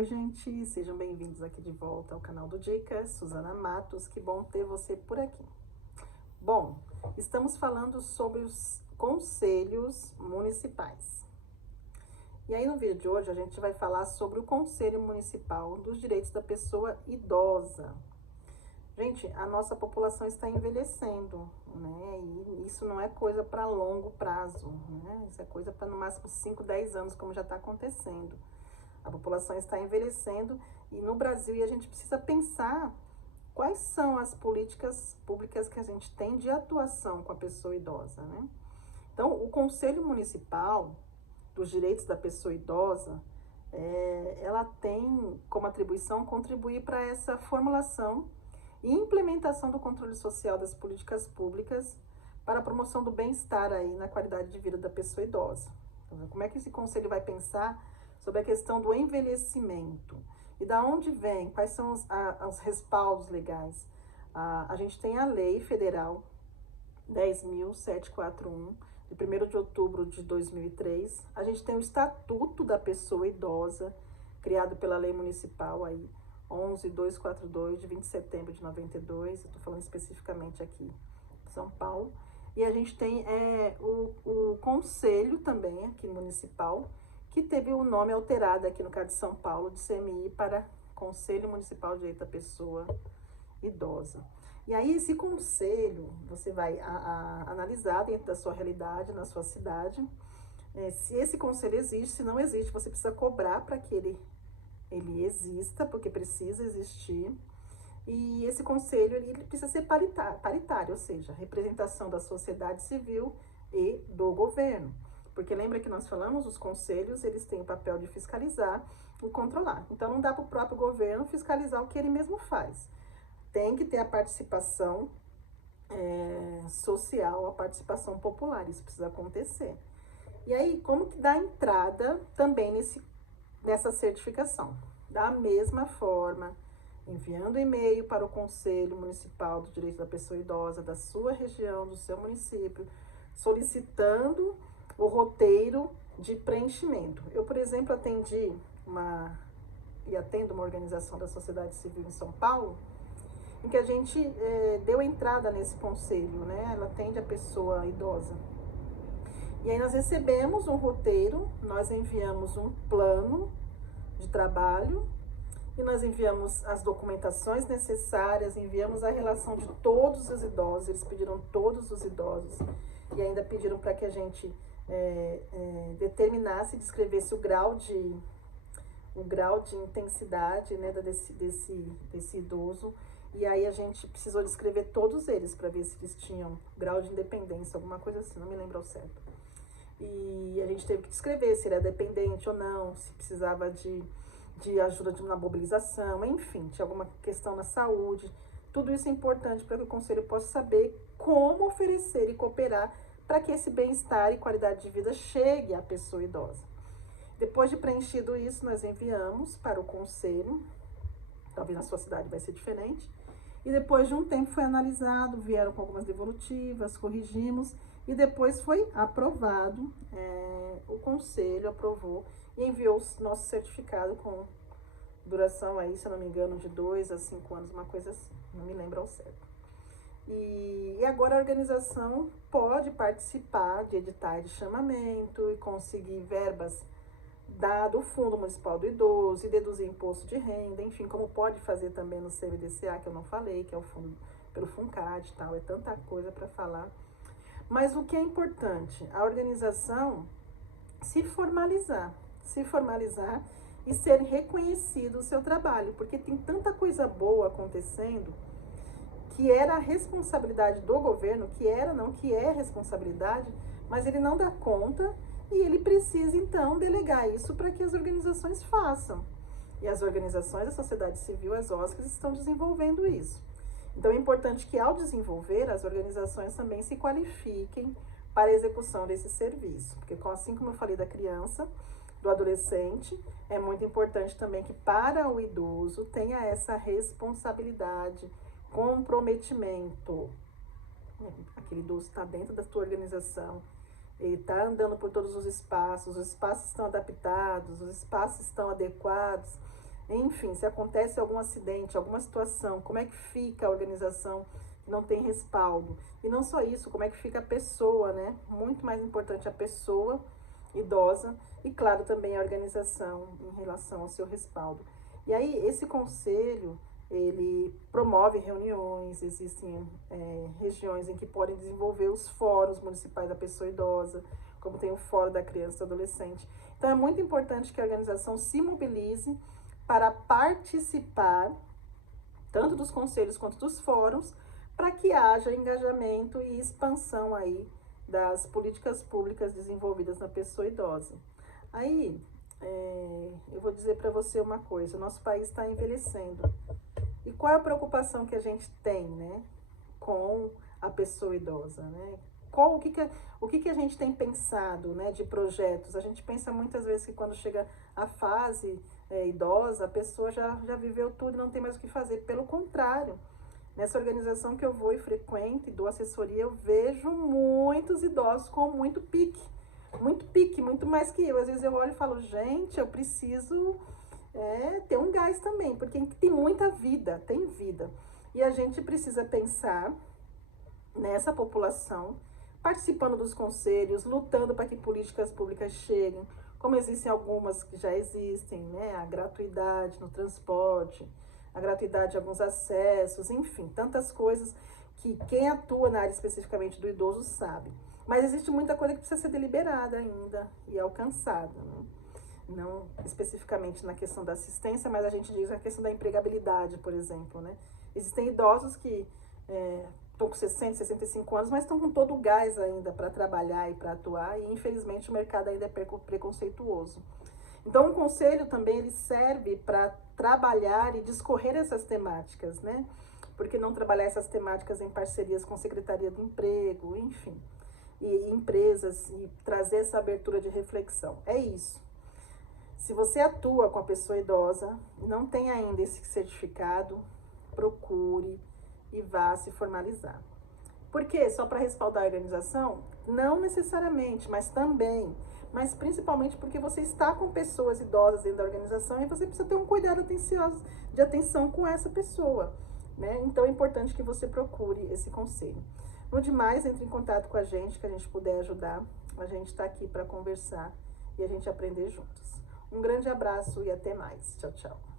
Oi, gente, sejam bem-vindos aqui de volta ao canal do Dicas, Suzana Matos, que bom ter você por aqui. Bom, estamos falando sobre os conselhos municipais. E aí no vídeo de hoje a gente vai falar sobre o Conselho Municipal dos Direitos da Pessoa Idosa. Gente, a nossa população está envelhecendo, né? E isso não é coisa para longo prazo, né? Isso é coisa para no máximo 5, 10 anos, como já está acontecendo. A população está envelhecendo e no Brasil a gente precisa pensar quais são as políticas públicas que a gente tem de atuação com a pessoa idosa, né? Então, o Conselho Municipal dos Direitos da Pessoa Idosa, ela tem como atribuição contribuir para essa formulação e implementação do controle social das políticas públicas para a promoção do bem-estar aí na qualidade de vida da pessoa idosa. Então, como é que esse conselho vai pensar sobre a questão do envelhecimento? E da onde vem? Quais são os respaldos legais? A gente tem a Lei Federal 10.741, de 1º de outubro de 2003. A gente tem o Estatuto da Pessoa Idosa, criado pela Lei Municipal aí, 11.242, de 20 de setembro de 92. Eu estou falando especificamente aqui de São Paulo. E a gente tem o Conselho também, aqui municipal, que teve o nome alterado aqui no caso de São Paulo, de CMI para Conselho Municipal de Direito da Pessoa Idosa. E aí esse conselho, você vai analisar dentro da sua realidade, na sua cidade, se esse conselho existe, se não existe, você precisa cobrar para que ele exista, porque precisa existir. E esse conselho ele precisa ser paritário, ou seja, representação da sociedade civil e do governo. Porque lembra que nós falamos, os conselhos, eles têm o papel de fiscalizar e controlar. Então, não dá para o próprio governo fiscalizar o que ele mesmo faz. Tem que ter a participação social, a participação popular, isso precisa acontecer. E aí, como que dá entrada também nessa certificação? Da mesma forma, enviando e-mail para o Conselho Municipal do Direito da Pessoa Idosa da sua região, do seu município, solicitando o roteiro de preenchimento. Eu, por exemplo, atendo uma organização da sociedade civil em São Paulo, em que a gente deu entrada nesse conselho, né? Ela atende a pessoa idosa. E aí nós recebemos um roteiro, nós enviamos um plano de trabalho, e nós enviamos as documentações necessárias, enviamos a relação de todos os idosos, eles pediram todos os idosos, e ainda pediram para que a gente determinasse, descrevesse o grau de intensidade, né, desse idoso, e aí a gente precisou descrever todos eles, para ver se eles tinham grau de independência, alguma coisa assim, não me lembro ao certo. E a gente teve que descrever se ele é dependente ou não, se precisava de ajuda na mobilização, enfim, tinha alguma questão na saúde. Tudo isso é importante para que o conselho possa saber como oferecer e cooperar para que esse bem-estar e qualidade de vida chegue à pessoa idosa. Depois de preenchido isso, nós enviamos para o conselho, talvez na sua cidade vai ser diferente, e depois de um tempo foi analisado, vieram com algumas devolutivas, corrigimos, e depois foi aprovado, o conselho aprovou e enviou o nosso certificado com duração aí, se eu não me engano, de 2 a 5 anos, uma coisa assim, não me lembro ao certo. E agora a organização pode participar de editais de chamamento e conseguir verbas do Fundo Municipal do Idoso e deduzir imposto de renda, enfim, como pode fazer também no CMDCA, que eu não falei, que é o fundo pelo FUNCAD e tal, é tanta coisa para falar. Mas o que é importante? A organização se formalizar e ser reconhecido o seu trabalho, porque tem tanta coisa boa acontecendo que era a responsabilidade do governo, que é responsabilidade, mas ele não dá conta e ele precisa, então, delegar isso para que as organizações façam. E as organizações, a sociedade civil, as OSCs, estão desenvolvendo isso. Então, é importante que, ao desenvolver, as organizações também se qualifiquem para a execução desse serviço. Porque, assim como eu falei da criança, do adolescente, é muito importante também que, para o idoso, tenha essa responsabilidade, comprometimento. Aquele idoso está dentro da tua organização, ele está andando por todos os espaços estão adaptados, os espaços estão adequados, Enfim, se acontece algum acidente, alguma situação, como é que fica a organização que não tem respaldo? E não só isso, como é que fica a pessoa, né? Muito mais importante a pessoa idosa e, claro, também a organização em relação ao seu respaldo. E aí, esse conselho, ele promove reuniões, existem regiões em que podem desenvolver os fóruns municipais da pessoa idosa, como tem o Fórum da Criança e do Adolescente. Então, é muito importante que a organização se mobilize para participar, tanto dos conselhos quanto dos fóruns, para que haja engajamento e expansão aí das políticas públicas desenvolvidas na pessoa idosa. Aí, eu vou dizer para você uma coisa, o nosso país está envelhecendo. E qual é a preocupação que a gente tem, né, com a pessoa idosa, né? O que a gente tem pensado, né, de projetos? A gente pensa muitas vezes que quando chega a fase idosa, a pessoa já viveu tudo e não tem mais o que fazer. Pelo contrário, nessa organização que eu vou e frequento e dou assessoria, eu vejo muitos idosos com muito pique, muito mais que eu. Às vezes eu olho e falo, gente, eu preciso ter um gás também, porque tem muita vida, tem vida. E a gente precisa pensar nessa população, participando dos conselhos, lutando para que políticas públicas cheguem, como existem algumas que já existem, né? A gratuidade no transporte, a gratuidade de alguns acessos, enfim, tantas coisas que quem atua na área especificamente do idoso sabe. Mas existe muita coisa que precisa ser deliberada ainda e alcançada, né? Não especificamente na questão da assistência, mas a gente diz na questão da empregabilidade, por exemplo, né? Existem idosos que estão com 60, 65 anos, mas estão com todo o gás ainda para trabalhar e para atuar, e infelizmente o mercado ainda é preconceituoso. Então o conselho também ele serve para trabalhar e discorrer essas temáticas, né? Por que não trabalhar essas temáticas em parcerias com a Secretaria do Emprego, enfim, e empresas, e trazer essa abertura de reflexão. É isso. Se você atua com a pessoa idosa, não tem ainda esse certificado, procure e vá se formalizar. Por quê? Só para respaldar a organização? Não necessariamente, mas também. Mas principalmente porque você está com pessoas idosas dentro da organização e você precisa ter um cuidado atencioso, de atenção com essa pessoa, né? Então é importante que você procure esse conselho. No demais, entre em contato com a gente, que a gente puder ajudar. A gente está aqui para conversar e a gente aprender juntos. Um grande abraço e até mais. Tchau, tchau.